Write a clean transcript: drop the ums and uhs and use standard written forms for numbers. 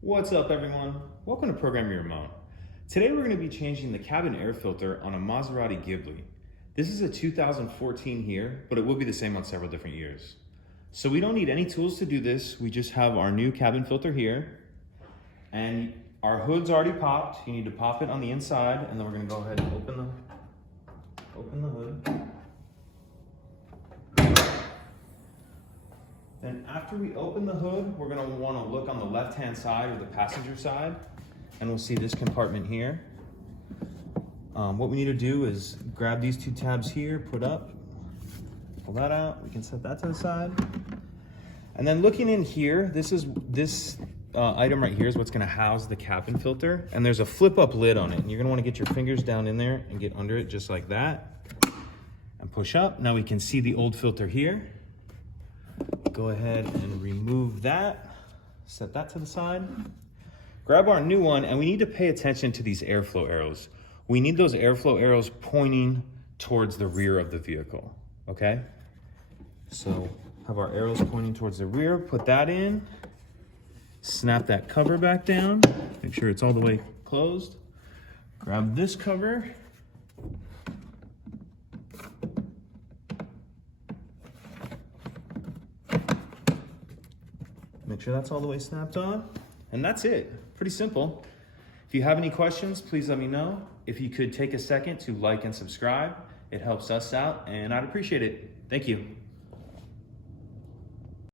What's up everyone? Welcome to Program Your Remote. Today we're going to be changing the cabin air filter on a Maserati Ghibli. This is a 2014 here, but it will be the same on several different years. So we don't need any tools to do this. We just have our new cabin filter here, and our hood's already popped. You need to pop it on the inside, and then we're going to go ahead and open the hood. And after we open the hood, we're going to want to look on the left-hand side or the passenger side, and we'll see this compartment here. What we need to do is grab these two tabs here, put up, pull that out. We can set that to the side. And then looking in here, this item right here is what's going to house the cabin filter. And there's a flip-up lid on it. And you're going to want to get your fingers down in there and get under it just like that. And push up. Now we can see the old filter here. Go ahead and remove that, set that to the side. Grab our new one, and we need to pay attention to these airflow arrows. We need those airflow arrows pointing towards the rear of the vehicle, okay? So have our arrows pointing towards the rear, put that in, snap that cover back down, make sure it's all the way closed. Grab this cover, make sure that's all the way snapped on, and that's it. Pretty simple. If you have any questions, please let me know. If you could take a second to like and subscribe, it helps us out, and I'd appreciate it. Thank you.